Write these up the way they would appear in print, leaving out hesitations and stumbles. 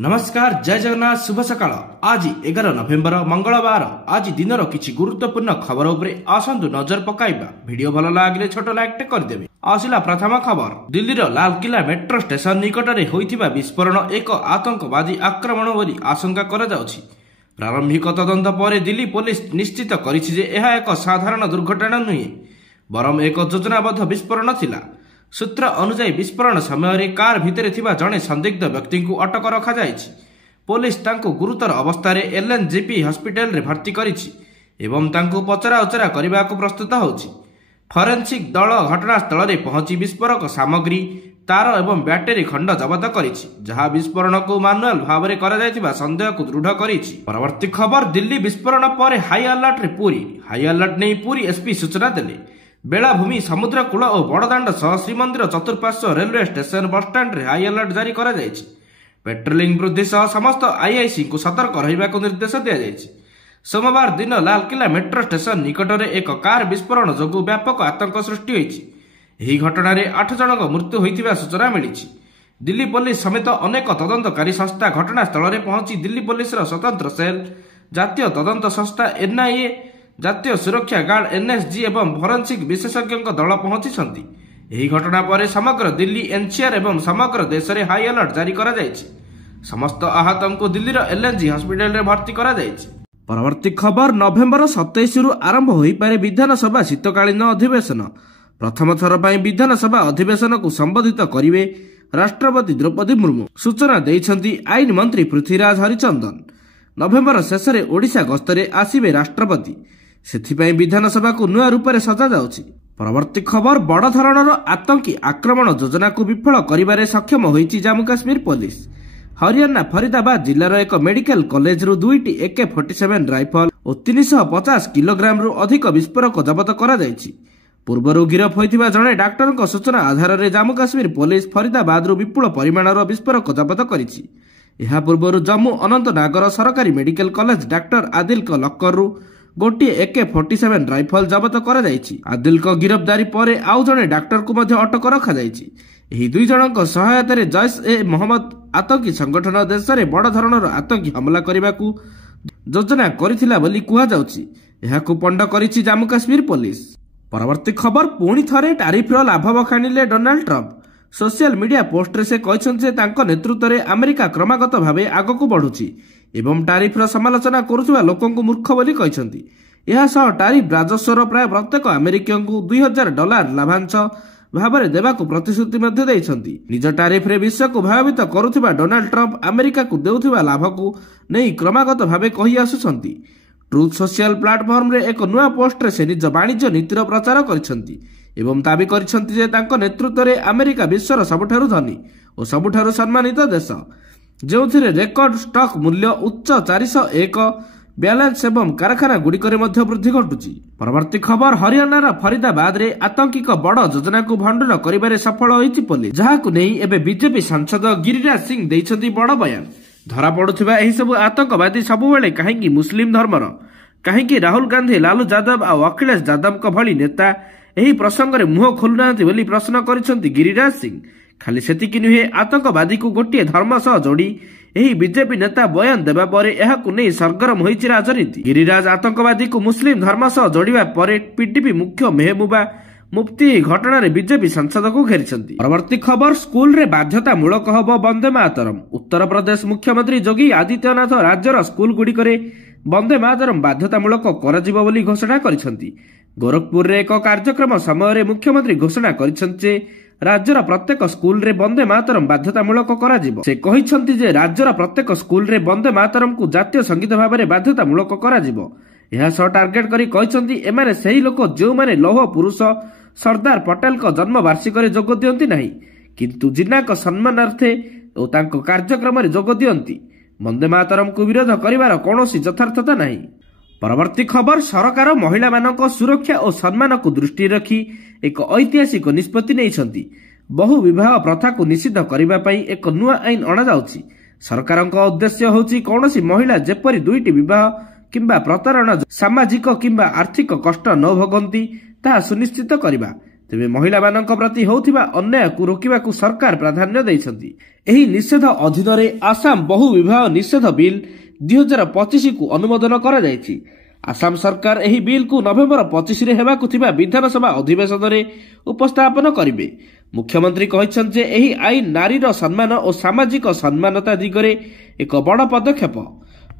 नमस्कार जय जगन्नाथ शुभ सकाळ। आज 11 नवेम्बर मंगलवार। आज दिनर किछि गुरुत्वपूर्ण खबर उपरे आसंतु नजर पकाइबा। वीडियो भल लागिले छोट लाइक टे कर देबे। आसिला प्रथम खबर। दिल्लीर लालकिला मेट्रो स्टेशन निकटरे होइथिबा विस्फोरण एक आतंकवादी आक्रमण बोली आशंका करा जाउछि। प्रारंभिक तदंत पर दिल्ली पुलिस निश्चित करिछि जे एहा एक साधारण दुर्घटना नुहे बरम एक योजनाबद्ध विस्फोरण थिला। सूत्र अनुसार विस्फोरण समय कार भितर थिबा जणे संदिग्ध व्यक्ति को अटक रखा जायछि। पुलिस तांको गुरुतर अवस्था रे एलएनजेपी हॉस्पिटल रे भर्ती करिछि एवं तांको पचरा उचरा करबा को प्रस्तुत होछि। फॉरेंसिक दल घटनास्थल रे पहुंची विस्फोरक सामग्री तार एवं बैटरी खंड जब्त करिछि जहां विस्फोरण को मैनुअल भाव में करा जायतिबा संदेह को दृढ़ करिछि। परवर्ती खबर। दिल्ली विस्फोरण पर हाई अलर्ट रे पुरी। हाई अलर्ट नै पुरी एसपी सूचना देले। बेलाभूमि समुद्र कूल और बड़दाण्ड सह श्रीमंदिर चतुर्पार्श्व रेलवे स्टेशन बसस्टाण्ड रे हाई अलर्ट जारी करा जायछि। पेट्रोलिंग वृद्धि सह समस्त आईआईसी को सतर्क रहिबाको निर्देश दिया जायछि। सोमवार दिन लालकिला मेट्रो स्टेशन निकटरे एक कार विस्फोरण जोगु व्यापक आतंक सृष्टि होइछि। एही घटना रे 8 जनक मृत्यु होइतिबा सूचना मिलिछि। दिल्ली पुलिस समेत अनेक तदंतकारी संस्था घटनास्थल रे पहुंची दिल्ली पुलिस रो स्वतंत्र सेल, जातीय तदंत संस्था एनआईए, जातीय सुरक्षा गार्ड एनएसजी एवं फॉरेंसिक विशेषज्ञ दल पहुंची। एही घटना पर समग्र दिल्ली एनसीआर एवं समग्र देश में हाई अलर्ट जारी करा जायछि। समस्त आहतों को दिल्ली एलएनजी हॉस्पिटल रे भर्ती करा जायछि। परवर्ती खबर। नवेम्बर 27 रु आरंभ होई पारे विधानसभा शीतकालीन अधिवेशन। प्रथम थर पर विधानसभा अधिवेशन को संबोधित करिवे राष्ट्रपति द्रौपदी मुर्मू। सूचना देइछंती आईन मंत्री पृथ्वीराज हरिचंदन। नवेम्बर शेष में ओडिशा गस्तरे आसिबे राष्ट्रपति। सेथिपाई विधानसभा को नुआ रूप से सजा जाउछि। परवर्ती खबर। बड़ धरणर आतंकी आक्रमण योजना को विफल करिबारे सक्षम होइछि जम्मू काश्मीर पुलिस। हरियाणा फरीदाबाद जिलार एक मेडिकल कॉलेज रु 2टी AK-47 राइफल और 350 किलोग्राम रु अधिक विस्फोरक जब्त करा जायछि। पूर्वरु गिरफ होइथिबा जणे डाक्टर सूचना आधार में जम्मू काश्मीर पुलिस फरीदाबाद रु विपुल परिमाणर विस्फोरक जब्त करिछि। यह पूर्व जम्मू अनंतनागर सरकारी medical college doctor Adil Lakkar रु गोटे AK-47 राइफल जब्त करा जायछि। आदिल गिरफ्तारी पर आउ जणे डाक्टर को मध्य अटक रखा जायछि। एही दुई जनक सहायता रे जैश-ए-मोहम्मद आतंकी संगठन देश में बड़ धरणर आतंकी हमला करबाकू योजना करिथिला बोली कुहा जाउछि। एहाकू पंड करिछि जम्मू काश्मीर पुलिस। परवर्ती खबर। पुणी थरे टारिफ रो लाभ बखाणिले Donald Trump. Social media post रे से कहछन्ते जे तांको नेतृत्व रे अमेरिका क्रमागत भावे आगकू बढ़ुछि एवं टारिफ रो समालोचना करुथुवा लोकंकु मूर्ख बोली कहछन्ति। एहा सह टारिफ राजस्वर प्राय प्रत्येक अमेरिकनकु $2000 लाभांश भाबरे देबाकू प्रतिश्रुति मध्ये दैछन्ति। निज टारिफ रे विश्व को भयभीत करुथुवा डोनाल्ड ट्रम्प अमेरिका को देउथुवा लाभकू नै क्रमागत भावे कहि आसुछन्ति। ट्रुथ सोशल प्लाटफर्म रे एक नुआ पोस्ट रे से निज वाणिज्य नीतिर प्रचार करिसन्ति एवं दाबी करिसन्ति जे तांको नेतृत्व रे अमेरिका विश्वर सबठारु धनी और सबठारु सम्मानित देश जेउथिरे रेकर्ड स्टॉक मूल्य उच्च 401 बैलेंस एवं कारखाना गुड़िकरे मध्य वृद्धि घटुची। परवर्ती खबर। हरियाणार फरीदाबाद रे आतंकिक बड़ योजना को भंडन करिबारे सफल होइछि पुलिस, जहाकू नै एबे बीजेपी सांसद गिरिराज सिंह दैछन्ति बड़ बयान। धरा पड़ुथिबा एही सब आतंकवादी सबुबेले काहेकि मुस्लिम धर्मर, काहेकि राहुल गांधी, लालू यादव आ अखिलेश यादव भली नेता एही प्रसंग रे मुह खोलुनांती बोली प्रश्न करिसन्ति गिरिराज सिंह। खाली सेतिकी नुहे, आतंकवादी को गोटे धर्म सह जोड़ी एही बीजेपी नेता बयान देबा परे एहाकू नै सरगरम होइछि राजनीति। गिरिराज आतंकवादी को मुस्लिम धर्म सह जोड़िबा परे पीडीपी मुख्य मेहबूबा मुफ्ती घटना रे बीजेपी सांसद को घेरिसन्ति। परवर्ती खबर। स्कूल रे बाध्यतामूलक हब वंदे मातरम। उत्तर प्रदेश मुख्यमंत्री योगी आदित्यनाथ राज्यर स्कूल गुड़िकरे वंदे मातरम बाध्यतामूलक कराजिबो बोली घोषणा करिसन्ति। गोरखपुर रे एक कार्यक्रम समय मुख्यमंत्री घोषणा करिसन्ति जे राज्यर प्रत्येक स्कूल रे वंदे मातरम बाध्यतामूलक कराजिबो। से कहिसन्ति जे राज्यर प्रत्येक स्कूल रे वंदे मातरम को जातीय संगीत भाबरे बाध्यतामूलक कराजिबो। एहा सह टार्गेट करी कहिसन्ति एमाने सेही लोक जो माने लौह पुरुष सरदार पटेल को जन्म वार्षिक जोग दियंती नहीं किंतु जिन्ना को सम्मानार्थे और तांको कार्यक्रम रे जोग दियंती। वंदे मातरम को विरोध करिवार कोनोसी यथार्थता नहीं। परवर्ती खबर। सरकार महिला मानक सुरक्षा और सम्मान को दृष्टि रखी एक ऐतिहासिक निष्पत्ति नेइछन्ति। बहु विवाह प्रथा को निषिद्ध करिबा पई एक नुआ आईन अणा जाउछि। सरकारक उद्देश्य होछि कोनोसी महिला जेपरि 2टी विवाह किंबा प्रतारण सामाजिक किंबा आर्थिक कष्ट न भोगंती ताहा सुनिश्चित करिबा। ତେବେ ମହିଳାମାନଙ୍କ ପ୍ରତି ହେଉଥିବା ଅନ୍ୟାୟକୁ ରୋକିବାକୁ ସରକାର ପ୍ରାଧାନ୍ୟ ଦେଇଛନ୍ତି। ଏହି ନିଷେଧ ଅଧୀନରେ ଆସାମ ବହୁ ବିବାହ ନିଷେଧ ବିଲ୍ 2025କୁ ଅନୁମୋଦନ କରାଯାଇଛି। ଆସାମ ସରକାର ଏହି ବିଲ୍କୁ ନଭେମ୍ବର 25ରେ ହେବାକୁ ଥିବା ବିଧାନସଭା ଅଧିବେଶନରେ ଉପସ୍ଥାପନ କରିବେ। ମୁଖ୍ୟମନ୍ତ୍ରୀ କହିଛନ୍ତି ଯେ ଏହି ଆଇନ ନାରୀର ସମ୍ମାନ ଓ ସାମାଜିକ ସମ୍ମାନତା ଦିଗରେ ଏକ ବଡ଼ ପଦକ୍ଷେପ।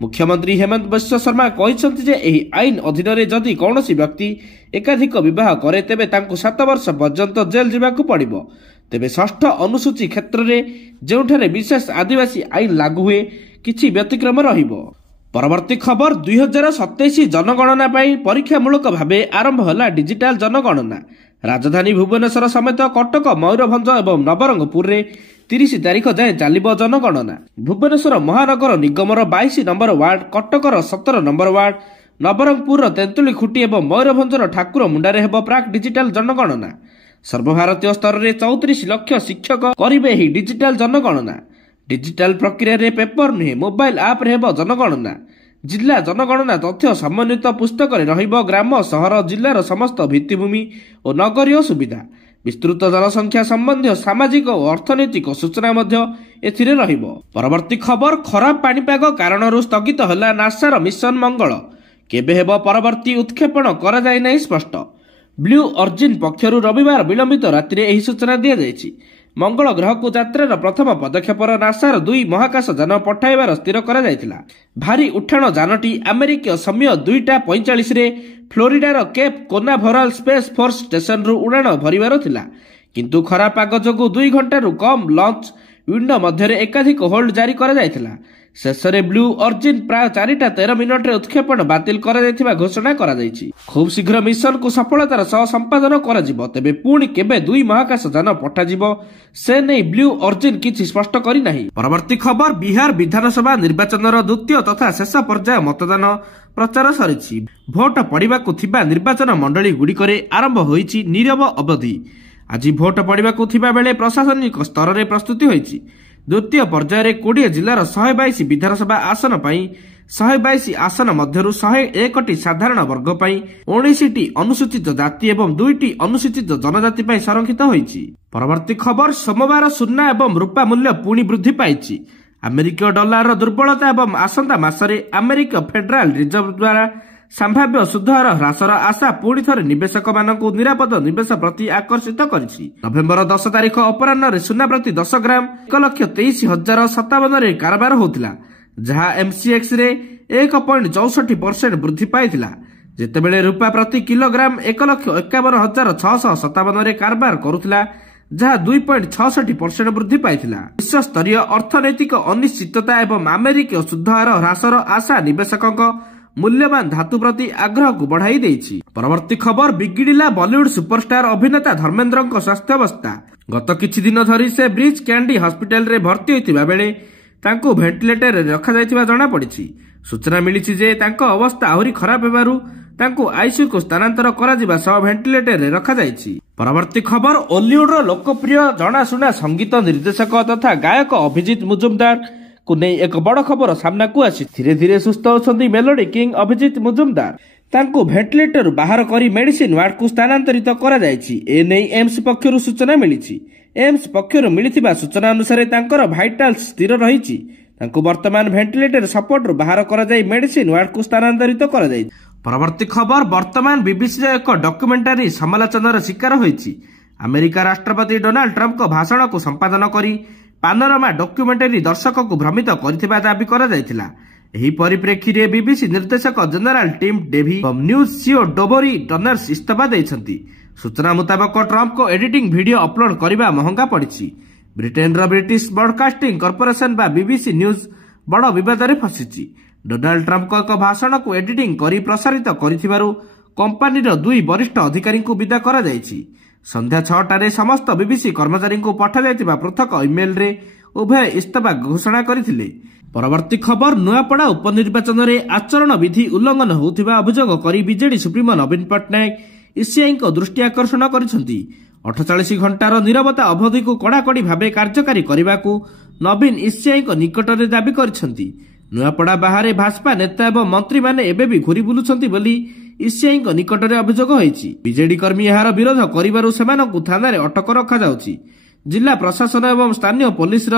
ମୁଖ୍ୟମନ୍ତ୍ରୀ ହେମନ୍ତ ବିଶ୍ବ ଶର୍ମା କହିଛନ୍ତି ଯେ ଏହି ଆଇନ ଅଧୀନରେ ଯଦି କୌଣସି ବ୍ୟକ୍ତି ଏକାଧିକ ବିବାହ କରେ ତେବେ ତାଙ୍କୁ 7 ବର୍ଷ ପର୍ଯ୍ୟନ୍ତ ଜେଲ୍ ଯିବାକୁ ପଡ଼ିବ। ତେବେ ଷଷ୍ଠ ଅନୁସୂଚୀ କ୍ଷେତ୍ରରେ ଯେଉଁଠାରେ ବିଶେଷ ଆଦିବାସୀ ଆଇନ ଲାଗୁ ହୁଏ କିଛି ବ୍ୟତିକ୍ରମ ରହିବ। ପରବର୍ତ୍ତୀ ଖବର 2027 ଜନଗଣନା ପାଇଁ ପରୀକ୍ଷାମୂଳକ ଭାବେ ଆରମ୍ଭ ହେଲା ଡିଜିଟାଲ ଜନଗଣନା। ରାଜଧାନୀ ଭୁବନେଶ୍ୱର ସମେତ କଟକ, ମୟୂରଭଞ୍ଜ ଏବଂ ନବରଙ୍ଗପୁରରେ 30 ତାରିଖ ଯାଏଁ ଚାଲିବ ଜନଗଣନା। ଭୁବନେଶ୍ୱର ମହାନଗର ନିଗମର 22 ନମ୍ବର ୱାର୍ଡ, କଟକର 17 ନମ୍ବର ୱାର୍ଡ, ନବରଙ୍ଗପୁରର ତେନ୍ତୁଳିଖୁଟି ଏବଂ ମୟୂରଭଞ୍ଜର ଠାକୁରମୁଣ୍ଡାରେ ହେବ ପ୍ରାକ୍ ଡିଜିଟାଲ ଜନଗଣନା। ସର୍ବଭାରତୀୟ ସ୍ତରରେ 34 ଲକ୍ଷ ଶିକ୍ଷକ କରିବେ ଏହି ଡିଜିଟାଲ ଜନଗଣନା। ଡିଜିଟାଲ ପ୍ରକ୍ରିୟାରେ ପେପର ନୁହେଁ ମୋବାଇଲ ଆପ୍ରେ ହେବ ଜନଗଣନା। ଜିଲ୍ଲା ଜନଗଣନା ତଥ୍ୟ ସମନ୍ୱିତ ପୁସ୍ତକରେ ରହିବ ଗ୍ରାମ, ସହର, ଜିଲ୍ଲାର ସମସ୍ତ ଭିତ୍ତିଭୂମି ଓ ନଗରୀୟ ସୁବିଧା। ବିସ୍ତୃତ ଜନସଂଖ୍ୟା ସମ୍ବନ୍ଧୀୟ ସାମାଜିକ ଓ ଅର୍ଥନୈତିକ ସୂଚନା ମଧ୍ୟ ଏଥିରେ ରହିବ। ପରବର୍ତ୍ତୀ ଖବର ଖରାପ ପାଣିପାଗ କାରଣରୁ ସ୍ଥଗିତ ହେଲା ନାସାର ମିଶନ ମଙ୍ଗଳ। କେବେ ହେବ ପରବର୍ତ୍ତୀ ଉତ୍କ୍ଷେପଣ କରାଯାଇ ନାହିଁ ସ୍ପଷ୍ଟ। ବ୍ଲୁ ଅରିଜିନ୍ ପକ୍ଷରୁ ରବିବାର ବିଳମ୍ବିତ ରାତିରେ ଏହି ସୂଚନା ଦିଆଯାଇଛି। ମଙ୍ଗଳ ଗ୍ରହକୁ ଯାତ୍ରାର ପ୍ରଥମ ପଦକ୍ଷେପର ନାସାର 2 ମହାକାଶ ଯାନ ପଠାଇବାର ସ୍ଥିର କରାଯାଇଥିଲା। ଭାରି ଉଠାଣ ଯାନଟି ଆମେରିକୀୟ ସମୟ 2:45ରେ ଫ୍ଲୋରିଡାର କେପ୍ କୋନାଭରାଲ ସ୍ପେସ୍ ଫୋର୍ସ ଷ୍ଟେସନରୁ ଉଡ଼ାଣ ଭରିବାର ଥିଲା। କିନ୍ତୁ ଖରାପ ପାଗ ଯୋଗୁଁ 2 ଘଣ୍ଟାରୁ କମ୍ ଲଞ୍ଚ ୱିଣ୍ଡୋ ମଧ୍ୟରେ ଏକାଧିକ ହୋଲ୍ଡ ଜାରି କରାଯାଇଥିଲା। ଶେଷରେ ବ୍ଲୁ ଅରିଜିନ୍ ପ୍ରାୟ 4:13 ଉତ୍କ୍ଷେପଣ ବାତିଲ କରାଯାଇଥିବା ଘୋଷଣା କରାଯାଇଛି। ଖୁବ୍ ଶୀଘ୍ର ମିଶନକୁ ସଫଳତାର ସହ ସମ୍ପାଦନ କରାଯିବ। ତେବେ ପୁଣି କେବେ 2 ମହାକାଶ ଯାନ ପଠାଯିବ ସେ ନେଇ ବ୍ଲୁ ଅରିଜିନ୍ କିଛି ସ୍ପଷ୍ଟ କରିନାହିଁ। ପରବର୍ତ୍ତୀ ଖବର ବିହାର ବିଧାନସଭା ନିର୍ବାଚନର ଦ୍ୱିତୀୟ ତଥା ଶେଷ ପର୍ଯ୍ୟାୟ ମତଦାନ ପ୍ରଚାର ସରିଛି। ଭୋଟ ପଡ଼ିବାକୁ ଥିବା ନିର୍ବାଚନ ମଣ୍ଡଳୀ ଗୁଡ଼ିକରେ ଆରମ୍ଭ ହୋଇଛି ନିରବ ଅବଧି। ଆଜି ଭୋଟ ପଡ଼ିବାକୁ ଥିବା ବେଳେ ପ୍ରଶାସନିକ ସ୍ତରରେ ପ୍ରସ୍ତୁତି ହୋଇଛି। ଦ୍ୱିତୀୟ ପର୍ଯ୍ୟାୟରେ 20 ଜିଲ୍ଲାର 122 ବିଧାନସଭା ଆସନ ପାଇଁ 122 ଆସନ ମଧ୍ୟରୁ 101ଟି ସାଧାରଣ ବର୍ଗ ପାଇଁ, 19ଟି ଅନୁସୂଚିତ ଜାତି ଏବଂ 2ଟି ଅନୁସୂଚିତ ଜନଜାତି ପାଇଁ ସଂରକ୍ଷିତ ହୋଇଛି। ପରବର୍ତ୍ତୀ ଖବର ସୋମବାର ସୁନା ଏବଂ ରୂପା ମୂଲ୍ୟ ପୁଣି ବୃଦ୍ଧି ପାଇଛି। ଆମେରିକୀୟ ଡଲାରର ଦୁର୍ବଳତା ଏବଂ ଆସନ୍ତା ମାସରେ ଆମେରିକୀୟ ଫେଡେରାଲ ରିଜର୍ଭ ଦ୍ୱାରା ସମ୍ଭାବ୍ୟ ସୁଧହାର ହ୍ରାସର ଆଶା ପୁଣି ଥରେ ନିବେଶକମାନଙ୍କୁ ନିରାପଦ ନିବେଶ ପ୍ରତି ଆକର୍ଷିତ କରିଛି। ନଭେମ୍ବର 10 ତାରିଖ ଅପରାହ୍ନରେ ସୁନା ପ୍ରତି 10 ଗ୍ରାମ 1,23,057ରେ କାରବାର ହେଉଥିଲା, ଯାହା MCXରେ 1.64% ବୃଦ୍ଧି ପାଇଥିଲା। ଯେତେବେଳେ ରୂପା ପ୍ରତି କିଲୋଗ୍ରାମ 1,51,657ରେ କାରବାର କରୁଥିଲା, ଯାହା 2.66% ବୃଦ୍ଧି ପାଇଥିଲା। ବିଶ୍ୱସ୍ତରୀୟ ଅର୍ଥନୈତିକ ଅନିଶ୍ଚିତତା ଏବଂ ଆମେରିକୀୟ ସୁଧହାର ହ୍ରାସର ଆଶା ନିବେଶକଙ୍କ ମୂଲ୍ୟବାନ ଧାତୁ ପ୍ରତି ଆଗ୍ରହକୁ ବଢାଇ ଦେଇଛି। ପରବର୍ତ୍ତୀ ଖବର ବିଗିଡ଼ିଲା ବଲିଉଡ୍ ସୁପରଷ୍ଟାର ଅଭିନେତା ଧର୍ମେନ୍ଦ୍ରଙ୍କ ସ୍ୱାସ୍ଥ୍ୟାବସ୍ଥା। ଗତ କିଛି ଦିନ ଧରି ସେ ବ୍ରିଚ୍ କ୍ୟାଣ୍ଡି ହସ୍ପିଟାଲରେ ଭର୍ତ୍ତି ହୋଇଥିବା ବେଳେ ତାଙ୍କୁ ଭେଣ୍ଟିଲେଟରରେ ରଖାଯାଇଥିବା ଜଣାପଡ଼ିଛି। ସୂଚନା ମିଳିଛି ଯେ ତାଙ୍କ ଅବସ୍ଥା ଆହୁରି ଖରାପ ହେବାରୁ ତାଙ୍କୁ ଆଇସିୟୁକୁ ସ୍ଥାନାନ୍ତର କରାଯିବା ସହ ଭେଣ୍ଟିଲେଟରରେ ରଖାଯାଇଛି। ପରବର୍ତ୍ତୀ ଖବର ଓଲିଉଡର ଲୋକପ୍ରିୟ ଜଣାଶୁଣା ସଙ୍ଗୀତ ନିର୍ଦ୍ଦେଶକ ତଥା ଗାୟକ ଅଭିଜିତ ମୁଜୁମଦାର କୁ ନେଇ ଏକ ବଡ଼ ଖବର ସାମ୍ନାକୁ ଆସିଛି। ଧୀରେ ଧୀରେ ସୁସ୍ଥ ହେଉଛନ୍ତି ମେଲୋଡି କିଙ୍ଗ ଅଭିଜିତ ମୁଜୁମଦାର। ତାଙ୍କୁ ଭେଣ୍ଟିଲେଟରରୁ ବାହାର କରି ମେଡିସିନ ୱାର୍ଡକୁ ସ୍ଥାନାନ୍ତରିତ କରାଯାଇଛି। ଏନେଇ ଏମ୍ସ ପକ୍ଷରୁ ସୂଚନା ମିଳିଛି। ଏମ୍ସ ପକ୍ଷରୁ ମିଳିଥିବା ସୂଚନା ଅନୁସାରେ ତାଙ୍କର ଭାଇଟାଲ୍ସ ସ୍ଥିର ରହିଛି। ତାଙ୍କୁ ବର୍ତ୍ତମାନ ଭେଣ୍ଟିଲେଟର ସପୋର୍ଟରୁ ବାହାର କରାଯାଇ ମେଡିସିନ ୱାର୍ଡକୁ ସ୍ଥାନାନ୍ତରିତ କରାଯାଇଛି। ପରବର୍ତ୍ତୀ ଖବର ବର୍ତ୍ତମାନ ବିବିସିର ଏକ ଡକ୍ୟୁମେଣ୍ଟାରୀ ସମାଲୋଚନାର ଶିକାର ହୋଇଛି। ଆମେରିକା ରାଷ୍ଟ୍ରପତି ଡୋନାଲ୍ଡ ଟ୍ରମ୍ପଙ୍କ ଭାଷଣକୁ ସମ୍ପାଦନ କରି ପାନୋରାମା ଡକ୍ୟୁମେଣ୍ଟାରୀ ଦର୍ଶକଙ୍କୁ ଭ୍ରମିତ କରିଥିବା ଦାବି କରାଯାଇଥିଲା। ଏହି ପରିପ୍ରେକ୍ଷୀରେ ବିବିସି ନିର୍ଦ୍ଦେଶକ ଜେନେରାଲ ଟିମ୍ ଡେଭି ଏବଂ ନ୍ୟୁଜ୍ ସିଓ ଡୋବରି ଟର୍ନର୍ସ ଇସ୍ତଫା ଦେଇଛନ୍ତି। ସୂଚନା ମୁତାବକ ଟ୍ରମ୍ପଙ୍କ ଏଡିଟିଂ ଭିଡିଓ ଅପଲୋଡ କରିବା ମହଙ୍ଗା ପଡ଼ିଛି। ବ୍ରିଟେନର ବ୍ରିଟିଶ ବ୍ରଡକାଷ୍ଟିଂ କର୍ପୋରେସନ ବା ବିବିସି ନ୍ୟୁଜ୍ ବଡ଼ ବିବାଦରେ ଫସିଛି। ଡୋନାଲ୍ଡ ଟ୍ରମ୍ପଙ୍କ ଏକ ଭାଷଣକୁ ଏଡିଟିଂ କରି ପ୍ରସାରିତ କରିଥିବାରୁ କମ୍ପାନୀର 2 ବରିଷ୍ଠ ଅଧିକାରୀଙ୍କୁ ବିଦା କରାଯାଇଛି। ସନ୍ଧ୍ୟା 6ଟାରେ ସମସ୍ତ ବିବିସି କର୍ମଚାରୀଙ୍କୁ ପଠାଯାଇଥିବା ପୃଥକ ଇମେଲରେ ଉଭୟ ଇସ୍ତଫା ଘୋଷଣା କରିଥିଲେ। ପରବର୍ତ୍ତୀ ଖବର ନୂଆପଡ଼ା ଉପନିର୍ବାଚନରେ ଆଚରଣ ବିଧି ଉଲ୍ଲଂଘନ ହେଉଥିବା ଅଭିଯୋଗ କରି ବିଜେଡି ସୁପ୍ରିମୋ ନବୀନ ପଟ୍ଟନାୟକ ଇସିଆଇଙ୍କ ଦୃଷ୍ଟି ଆକର୍ଷଣ କରିଛନ୍ତି। 48 ଘଣ୍ଟାର ନିରବତା ଅବଧିକୁ କଡ଼ାକଡ଼ି ଭାବେ କାର୍ଯ୍ୟକାରୀ କରିବାକୁ ନବୀନ ଇସିଆଇଙ୍କ ନିକଟରେ ଦାବି କରିଛନ୍ତି। ନୂଆପଡ଼ା ବାହାରେ ଭାଜପା ନେତା ଏବଂ ମନ୍ତ୍ରୀମାନେ ଏବେ ବି ଘୁରି ବୁଲୁଛନ୍ତି ବୋଲି ଇସିଆଇଙ୍କ ନିକଟରେ ଅଭିଯୋଗ ହୋଇଛି। ବିଜେଡି କର୍ମୀ ଏହାର ବିରୋଧ କରିବାରୁ ସେମାନଙ୍କୁ ଥାନାରେ ଅଟକ ରଖାଯାଉଛି। ଜିଲ୍ଲା ପ୍ରଶାସନ ଏବଂ ସ୍ଥାନୀୟ ପୋଲିସର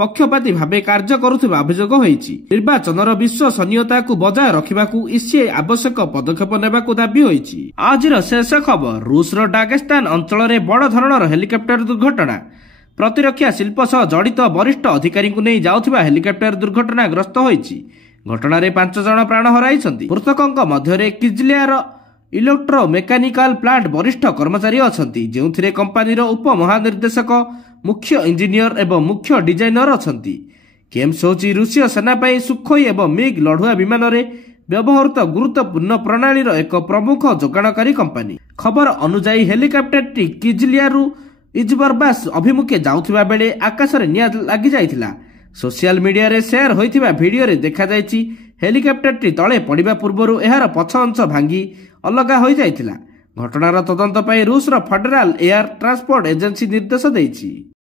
ପକ୍ଷପାତୀ ଭାବେ କାର୍ଯ୍ୟ କରୁଥିବା ଅଭିଯୋଗ ହୋଇଛି। ନିର୍ବାଚନର ବିଶ୍ୱସନୀୟତାକୁ ବଜାୟ ରଖିବାକୁ ଇସିଆଇ ଆବଶ୍ୟକ ପଦକ୍ଷେପ ନେବାକୁ ଦାବି ହୋଇଛି। ଆଜିର ଶେଷ ଖବର, ରୁଷର ଡାଗେସ୍ତାନ ଅଞ୍ଚଳରେ ବଡ଼ ଧରଣର ହେଲିକପ୍ଟର ଦୁର୍ଘଟଣା। ପ୍ରତିରକ୍ଷା ଶିଳ୍ପ ସହ ଜଡ଼ିତ ବରିଷ୍ଠ ଅଧିକାରୀଙ୍କୁ ନେଇ ଯାଉଥିବା ହେଲିକପ୍ଟର ଦୁର୍ଘଟଣାଗ୍ରସ୍ତ ହୋଇଛି। ଘଟଣାରେ 5 ଜଣ ପ୍ରାଣ ହରାଇଛନ୍ତି। ମୃତକଙ୍କ ମଧ୍ୟରେ କିଜଲିଆର ଇଲେକ୍ଟ୍ରୋ ମେକାନିକାଲ ପ୍ଲାଣ୍ଟ ବରିଷ୍ଠ କର୍ମଚାରୀ ଅଛନ୍ତି, ଯେଉଁଥିରେ କମ୍ପାନୀର ଉପମହାନିର୍ଦ୍ଦେଶକ, ମୁଖ୍ୟ ଇଞ୍ଜିନିୟର ଏବଂ ମୁଖ୍ୟ ଡିଜାଇନର ଅଛନ୍ତି। କେମ୍ସ ହେଉଛି ରୁଷୀୟ ସେନା ପାଇଁ ସୁଖୋଇ ଏବଂ ମିଗ୍ ଲଢୁଆ ବିମାନରେ ବ୍ୟବହୃତ ଗୁରୁତ୍ୱପୂର୍ଣ୍ଣ ପ୍ରଣାଳୀର ଏକ ପ୍ରମୁଖ ଯୋଗାଣକାରୀ କମ୍ପାନୀ। ଖବର ଅନୁଯାୟୀ ହେଲିକପ୍ଟରଟି କିଜଲିଆରୁ ଇଜବରବାସ ଅଭିମୁଖେ ଯାଉଥିବା ବେଳେ ଆକାଶରେ ନିଆଁ ଲାଗିଯାଇଥିଲା। ସୋସିଆଲ ମିଡିଆରେ ସେୟାର ହୋଇଥିବା ଭିଡିଓରେ ଦେଖାଯାଇଛି ହେଲିକପ୍ଟରଟି ତଳେ ପଡ଼ିବା ପୂର୍ବରୁ ଏହାର ପଛ ଅଂଶ ଭାଙ୍ଗି ଅଲଗା ହୋଇଯାଇଥିଲା। ଘଟଣାର ତଦନ୍ତ ପାଇଁ ରୁଷର ଫେଡେରାଲ ଏୟାର ଟ୍ରାନ୍ସପୋର୍ଟ ଏଜେନ୍ସି ନିର୍ଦ୍ଦେଶ ଦେଇଛି।